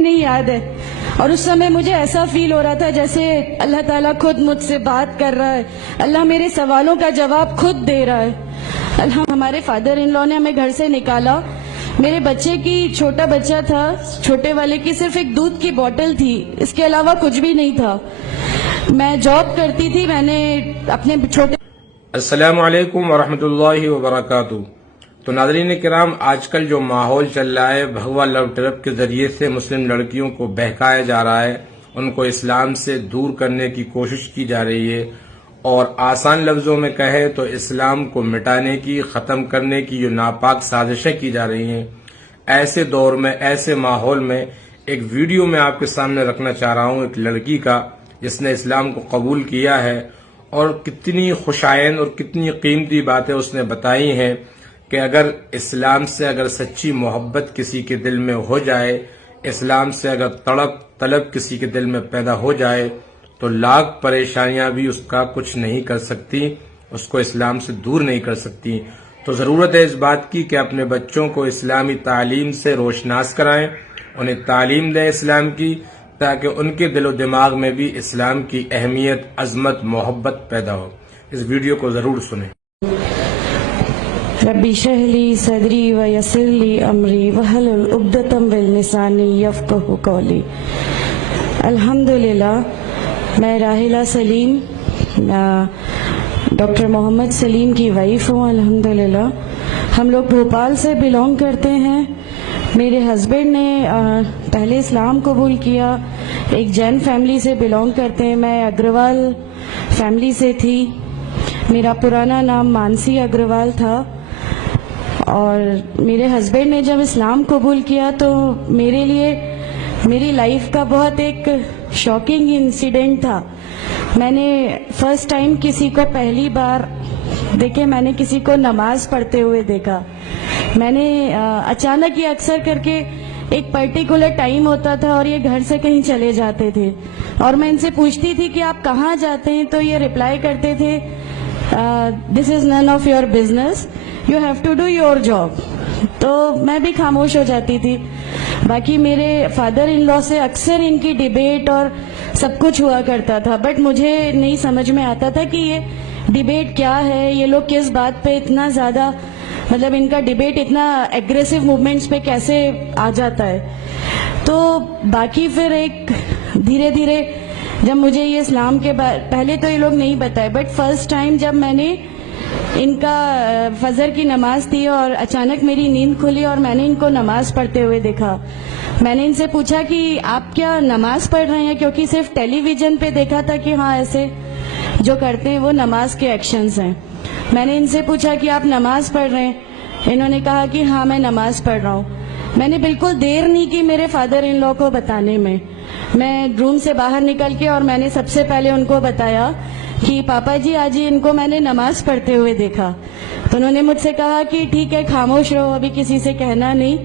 نہیں یاد ہے، اور اس سمے مجھے ایسا فیل ہو رہا تھا جیسے اللہ تعالیٰ خود مجھ سے بات کر رہا ہے، اللہ میرے سوالوں کا جواب خود دے رہا ہے۔ ہمارے فادر ان لا نے ہمیں گھر سے نکالا، میرے بچے کی چھوٹا بچہ تھا، چھوٹے والے کی صرف ایک دودھ کی بوتل تھی، اس کے علاوہ کچھ بھی نہیں تھا۔ میں جاب کرتی تھی، میں نے اپنے چھوٹے السلام علیکم ورحمۃ اللہ وبرکاتہ۔ تو ناظرین کرام، آج کل جو ماحول چل رہا ہے، بھگوا لو ٹرپ کے ذریعے سے مسلم لڑکیوں کو بہکایا جا رہا ہے، ان کو اسلام سے دور کرنے کی کوشش کی جا رہی ہے، اور آسان لفظوں میں کہے تو اسلام کو مٹانے کی، ختم کرنے کی جو ناپاک سازشیں کی جا رہی ہیں، ایسے دور میں، ایسے ماحول میں ایک ویڈیو میں آپ کے سامنے رکھنا چاہ رہا ہوں، ایک لڑکی کا جس نے اسلام کو قبول کیا ہے، اور کتنی خوشائند اور کتنی قیمتی باتیں اس نے بتائی ہیں کہ اگر اسلام سے اگر سچی محبت کسی کے دل میں ہو جائے، اسلام سے اگر طلب کسی کے دل میں پیدا ہو جائے تو لاکھ پریشانیاں بھی اس کا کچھ نہیں کر سکتی، اس کو اسلام سے دور نہیں کر سکتی۔ تو ضرورت ہے اس بات کی کہ اپنے بچوں کو اسلامی تعلیم سے روشناس کرائیں، انہیں تعلیم دیں اسلام کی، تاکہ ان کے دل و دماغ میں بھی اسلام کی اہمیت، عظمت، محبت پیدا ہو۔ اس ویڈیو کو ضرور سنیں۔ ربی اشرح لی صدری ویسر لی امری واحلل عقدۃ من لسانی یفقہوا قولی۔ الحمدللہ، میں راحلہ سلیم، ڈاکٹر محمد سلیم کی وائف ہوں۔ الحمدللہ ہم لوگ بھوپال سے بلونگ کرتے ہیں۔ میرے ہسبینڈ نے پہلے اسلام قبول کیا، ایک جین فیملی سے بلونگ کرتے ہیں۔ میں اگروال فیملی سے تھی، میرا پرانا نام مانسی اگروال تھا، اور میرے ہسبینڈ نے جب اسلام قبول کیا تو میرے لیے میری لائف کا بہت ایک شاکنگ انسیڈنٹ تھا۔ میں نے فرسٹ ٹائم کسی کو پہلی بار دیکھے، میں نے کسی کو نماز پڑھتے ہوئے دیکھا۔ میں نے اچانک یہ اکثر کر کے ایک پرٹیکولر ٹائم ہوتا تھا اور یہ گھر سے کہیں چلے جاتے تھے، اور میں ان سے پوچھتی تھی کہ آپ کہاں جاتے ہیں، تو یہ ریپلائی کرتے تھے this is none of your business, you have to do your job. تو میں بھی خاموش ہو جاتی تھی۔ باقی میرے فادر ان لا سے اکثر ان کی ڈیبیٹ اور سب کچھ ہوا کرتا تھا، بٹ مجھے نہیں سمجھ میں آتا تھا کہ یہ ڈیبیٹ کیا ہے، یہ لوگ کس بات پہ اتنا زیادہ، مطلب ان کا ڈیبیٹ اتنا ایگریسو موومنٹس پہ کیسے آ جاتا ہے۔ تو باقی پھر ایک دھیرے دھیرے جب مجھے یہ اسلام کے پہلے تو یہ لوگ نہیں بتائے، بٹ فرسٹ ٹائم جب میں نے ان کا فجر کی نماز تھی اور اچانک میری نیند کھلی اور میں نے ان کو نماز پڑھتے ہوئے دیکھا، میں نے ان سے پوچھا کہ آپ کیا نماز پڑھ رہے ہیں، کیونکہ صرف ٹیلی ویژن پہ دیکھا تھا کہ ہاں ایسے جو کرتے ہیں وہ نماز کے ایکشنز ہیں۔ میں نے ان سے پوچھا کہ آپ نماز پڑھ رہے ہیں، انہوں نے کہا کہ ہاں میں نماز پڑھ رہا ہوں۔ میں نے بالکل دیر نہیں کی میرے فادر ان لا کو بتانے میں، میں روم سے باہر نکل کے اور میں نے سب سے پہلے ان کو بتایا کہ پاپا جی آج ان کو میں نے نماز پڑھتے ہوئے دیکھا۔ تو انہوں نے مجھ سے کہا کہ ٹھیک ہے، خاموش رہو، ابھی کسی سے کہنا نہیں،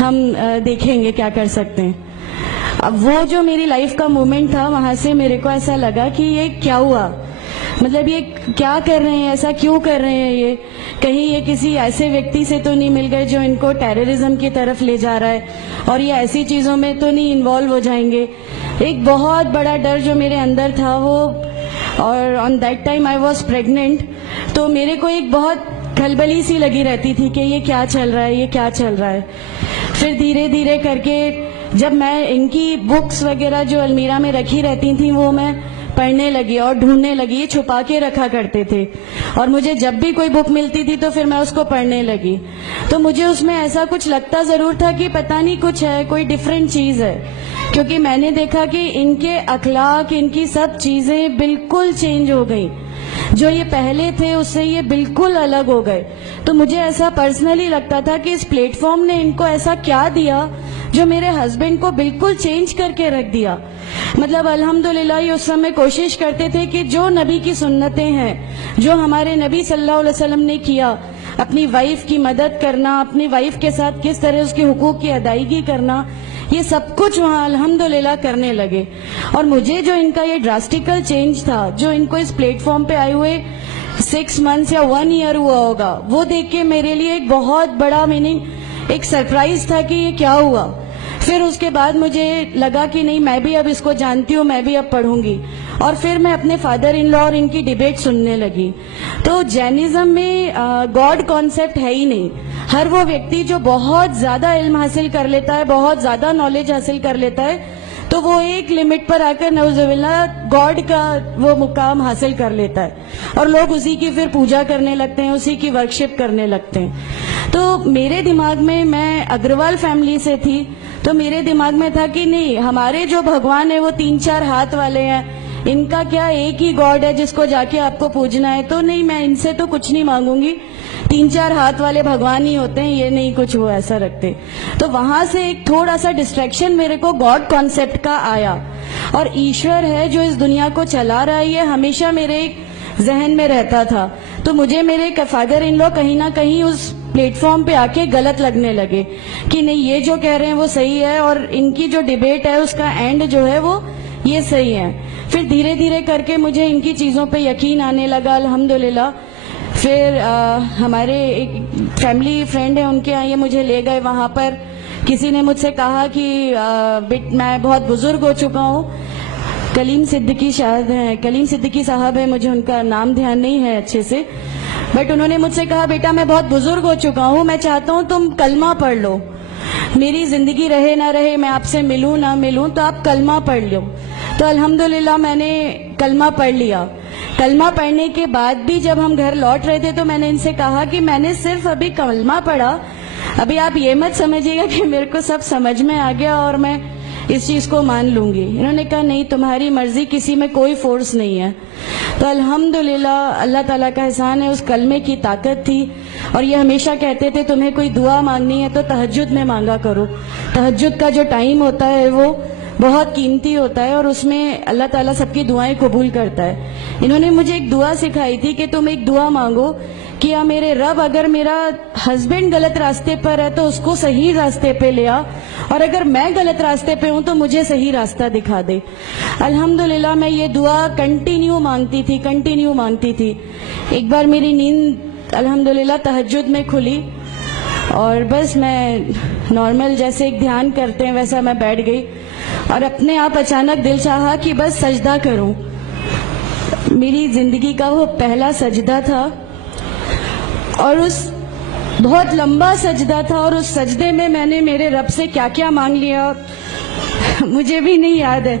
ہم دیکھیں گے کیا کر سکتے ہیں۔ اب وہ جو میری لائف کا مومنٹ تھا، وہاں سے میرے کو ایسا لگا کہ یہ کیا ہوا، مطلب یہ کیا کر رہے ہیں، ایسا کیوں کر رہے ہیں، یہ کہیں یہ کسی ایسے ویکتی سے تو نہیں مل گئے جو ان کو ٹیررزم کی طرف لے جا رہا ہے، اور یہ ایسی چیزوں میں تو نہیں انوالو ہو جائیں گے۔ ایک بہت بڑا ڈر جو میرے اندر تھا وہ، اور on that time I was pregnant, تو میرے کو ایک بہت کھلبلی سی لگی رہتی تھی کہ یہ کیا چل رہا ہے، یہ کیا چل رہا ہے۔ پھر دھیرے دھیرے کر کے جب میں ان کی بکس وغیرہ جو المیرا میں رکھی رہتی تھیں وہ میں پڑھنے لگی اور ڈھونڈنے لگی، یہ چھپا کے رکھا کرتے تھے، اور مجھے جب بھی کوئی بک ملتی تھی تو پھر میں اس کو پڑھنے لگی۔ تو مجھے اس میں ایسا کچھ لگتا ضرور تھا کہ پتہ نہیں کچھ ہے، کوئی ڈیفرنٹ چیز ہے، کیونکہ میں نے دیکھا کہ ان کے اخلاق، ان کی سب چیزیں بالکل چینج ہو گئی، جو یہ پہلے تھے اس سے یہ بالکل الگ ہو گئے۔ تو مجھے ایسا پرسنلی لگتا تھا کہ اس پلیٹ فارم نے ان کو ایسا کیا دیا جو میرے ہسبینڈ کو بالکل چینج کر کے رکھ دیا۔ مطلب الحمدللہ یہ اس سمے کوشش کرتے تھے کہ جو نبی کی سنتیں ہیں، جو ہمارے نبی صلی اللہ علیہ وسلم نے کیا، اپنی وائف کی مدد کرنا، اپنی وائف کے ساتھ کس طرح اس کے حقوق کی ادائیگی کرنا، یہ سب کچھ وہاں الحمدللہ کرنے لگے۔ اور مجھے جو ان کا یہ ڈراسٹیکل چینج تھا، جو ان کو اس پلیٹ فارم پہ آئے ہوئے 6 months یا 1 year ہوا ہوگا، وہ دیکھ کے میرے لیے ایک بہت بڑا ایک سرپرائز تھا کہ یہ کیا ہوا۔ پھر اس کے بعد مجھے لگا کہ نہیں میں بھی اب اس کو جانتی ہوں, میں بھی اب پڑھوں گی, اور پھر میں اپنے فادر ان لا اور ان کی ڈیبیٹ سننے لگی. تو جینزم میں گاڈ کانسیپٹ ہے ہی نہیں. ہر وہ ویکتی جو بہت زیادہ علم حاصل کر لیتا ہے, بہت زیادہ نالج حاصل کر لیتا ہے, تو وہ ایک لمٹ پر آ کر نعوذ باللہ گاڈ کا وہ مقام حاصل کر لیتا ہے, اور لوگ اسی کی پھر پوجا کرنے لگتے ہیں, اسی کی ورشپ کرنے لگتے ہیں. تو میرے دماغ میں اگروال فیملی سے تھی, تو میرے دماغ میں تھا کہ نہیں, ہمارے جو بھگوان ہیں وہ 3-4 ہاتھ والے ہیں, ان کا کیا ایک ہی گاڈ ہے جس کو جا کے آپ کو پوجنا ہے. تو نہیں, میں ان سے تو کچھ نہیں مانگوں گی, 3-4 ہاتھ والے بھگوان ہی ہوتے ہیں, یہ نہیں کچھ وہ ایسا رکھتے. تو وہاں سے ایک تھوڑا سا ڈسٹریکشن میرے کو گاڈ کانسیپٹ کا آیا, اور ایشور ہے جو اس دنیا کو چلا رہا ہے, یہ ہمیشہ میرے ایک ذہن میں رہتا تھا. تو مجھے میرے فادر ان لا کہیں نہ کہیں اس پلیٹ فارم پہ آ کے غلط لگنے لگے کہ نہیں, یہ جو کہہ رہے ہیں وہ صحیح ہے, اور ان کی جو ڈیبیٹ ہے اس کا اینڈ جو ہے وہ یہ صحیح ہے. پھر دھیرے دھیرے کر کے مجھے ان کی چیزوں پہ یقین آنے لگا, الحمدللہ. پھر ہمارے ایک فیملی فرینڈ ہیں, ان کے یہاں یہ مجھے لے گئے. وہاں پر کسی نے مجھ سے کہا کہ میں بہت بزرگ ہو چکا ہوں, کلیم صدیقی شاید ہیں, کلیم صدیقی صاحب ہیں, مجھے ان کا نام دھیان نہیں ہے اچھے سے, بٹ انہوں نے مجھ سے کہا بیٹا میں بہت بزرگ ہو چکا ہوں, میں چاہتا ہوں تم کلمہ پڑھ لو, میری زندگی رہے نہ رہے, میں آپ سے ملوں نہ ملوں, تو آپ کلمہ پڑھ لو. تو الحمدللہ میں نے کلمہ پڑھ لیا. کلمہ پڑھنے کے بعد بھی جب ہم گھر لوٹ رہے تھے تو میں نے ان سے کہا کہ میں نے صرف ابھی کلمہ پڑھا, ابھی آپ یہ مت سمجھیے گا کہ میرے کو سب سمجھ میں آ گیا اور میں اس چیز کو مان لوں گی. انہوں نے کہا نہیں, تمہاری مرضی, کسی میں کوئی فورس نہیں ہے. تو الحمدللہ اللہ تعالیٰ کا احسان ہے, اس کلمے کی طاقت تھی. اور یہ ہمیشہ کہتے تھے تمہیں کوئی دعا مانگنی ہے تو تہجد میں مانگا کرو, تہجد کا جو ٹائم ہوتا ہے وہ بہت قیمتی ہوتا ہے, اور اس میں اللہ تعالیٰ سب کی دعائیں قبول کرتا ہے. انہوں نے مجھے ایک دعا سکھائی تھی کہ تم ایک دعا مانگو کہ یا میرے رب, اگر میرا ہسبینڈ غلط راستے پر ہے تو اس کو صحیح راستے پہ لے آ, اور اگر میں غلط راستے پہ ہوں تو مجھے صحیح راستہ دکھا دے. الحمدللہ میں یہ دعا کنٹینیو مانگتی تھی. ایک بار میری نیند الحمدللہ تہجد میں کھلی, اور بس میں نارمل جیسے ایک دھیان کرتے ہیں ویسا میں بیٹھ گئی, اور اپنے آپ اچانک دل چاہا کہ بس سجدہ کروں. میری زندگی کا وہ پہلا سجدہ تھا, اور اس بہت لمبا سجدہ تھا, اور اس سجدے میں نے میرے رب سے کیا کیا مانگ لیا مجھے بھی نہیں یاد ہے.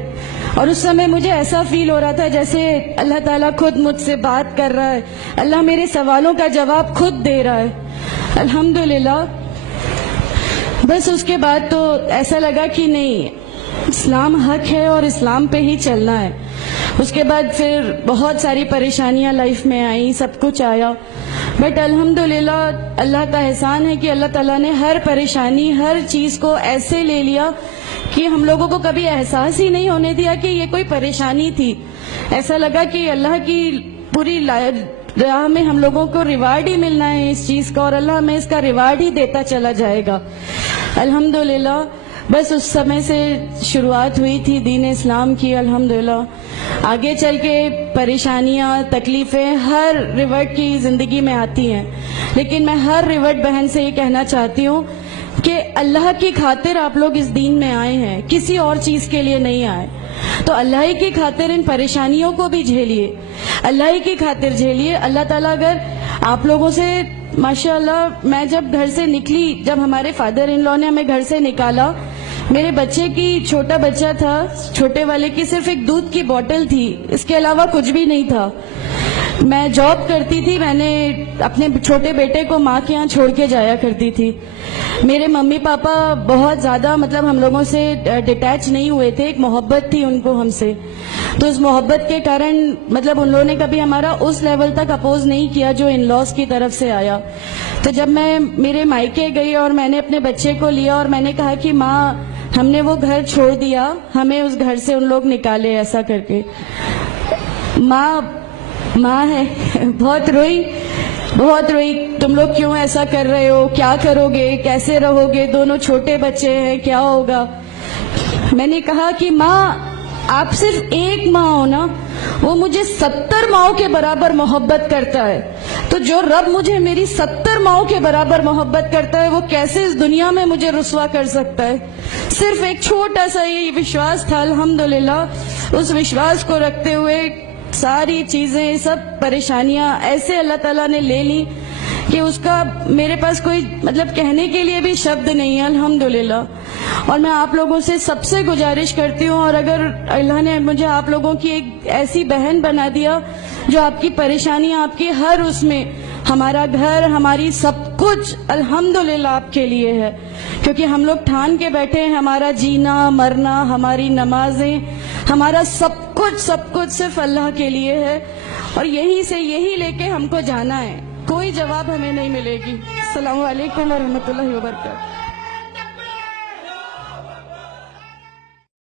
اور اس سمے مجھے ایسا فیل ہو رہا تھا جیسے اللہ تعالیٰ خود مجھ سے بات کر رہا ہے, اللہ میرے سوالوں کا جواب خود دے رہا ہے. الحمدللہ. بس اس کے بعد تو ایسا لگا کہ نہیں, اسلام حق ہے اور اسلام پہ ہی چلنا ہے. اس کے بعد پھر بہت ساری پریشانیاں لائف میں آئیں, سب کچھ آیا, بٹ الحمدللہ اللہ کا احسان ہے کہ اللہ تعالیٰ نے ہر پریشانی, ہر چیز کو ایسے لے لیا کہ ہم لوگوں کو کبھی احساس ہی نہیں ہونے دیا کہ یہ کوئی پریشانی تھی. ایسا لگا کہ اللہ کی پوری راہ میں ہم لوگوں کو ریوارڈ ہی ملنا ہے اس چیز کا, اور اللہ ہمیں اس کا ریوارڈ ہی دیتا چلا جائے گا. الحمدللہ. بس اس سمے سے شروعات ہوئی تھی دین اسلام کی. الحمدللہ آگے چل کے پریشانیاں, تکلیفیں ہر ریورٹ کی زندگی میں آتی ہیں, لیکن میں ہر ریورٹ بہن سے یہ کہنا چاہتی ہوں کہ اللہ کی خاطر آپ لوگ اس دین میں آئے ہیں, کسی اور چیز کے لیے نہیں آئے. تو اللہ ہی کی خاطر ان پریشانیوں کو بھی جھیلیے, اللہ ہی کی خاطر جھیلیے. اللہ تعالیٰ اگر آپ لوگوں سے, ماشاءاللہ, میں جب گھر سے نکلی, جب ہمارے فادر ان لا نے ہمیں گھر سے نکالا, میرے بچے کی, چھوٹا بچہ تھا, چھوٹے والے کی صرف ایک دودھ کی بوتل تھی, اس کے علاوہ کچھ بھی نہیں تھا. میں جاب کرتی تھی, میں نے اپنے چھوٹے بیٹے کو ماں کے یہاں چھوڑ کے جایا کرتی تھی. میرے ممی پاپا بہت زیادہ ہم لوگوں سے ڈیٹیچ نہیں ہوئے تھے, ایک محبت تھی ان کو ہم سے, تو اس محبت کے کارن ان لوگوں نے کبھی ہمارا اس لیول تک اپوز نہیں کیا جو ان لاز کی طرف سے آیا. تو جب میں میرے مائکے گئی اور میں نے اپنے بچے کو لیا اور میں نے کہا کہ ماں ہم نے وہ گھر چھوڑ دیا, ہمیں اس گھر سے ان لوگ نکالے, ایسا کر کے. ماں ہے, بہت روئی, تم لوگ کیوں ایسا کر رہے ہو, کیا کرو گے, کیسے رہو گے, دونوں چھوٹے بچے ہیں, کیا ہوگا. میں نے کہا کہ ماں آپ صرف ایک ماں ہو نا, وہ مجھے 70 ماؤں کے برابر محبت کرتا ہے. تو جو رب مجھے میری 70 ماؤں کے برابر محبت کرتا ہے وہ کیسے اس دنیا میں مجھے رسوا کر سکتا ہے؟ صرف ایک چھوٹا سا یہ وشواس تھا، الحمدللہ اس وشواس کو رکھتے ہوئے ساری چیزیں، سب پریشانیاں ایسے اللہ تعالیٰ نے لے لی کہ اس کا میرے پاس کوئی مطلب کہنے کے لیے بھی شبد نہیں ہے، الحمدللہ۔ اور میں آپ لوگوں سے سب سے گزارش کرتی ہوں، اور اگر اللہ نے مجھے آپ لوگوں کی ایک ایسی بہن بنا دیا جو آپ کی پریشانیاں، آپ کی ہر اس میں، ہمارا گھر، ہماری سب کچھ الحمدللہ آپ کے لیے ہے، کیونکہ ہم لوگ ٹھان کے بیٹھے ہیں ہمارا جینا مرنا، ہماری نمازیں، ہمارا سب کچھ صرف اللہ کے لیے ہے، اور یہیں سے یہی لے کے ہم کو جانا ہے، کوئی جواب ہمیں نہیں ملے گی۔ السلام علیکم ورحمۃ اللہ وبرکاتہ۔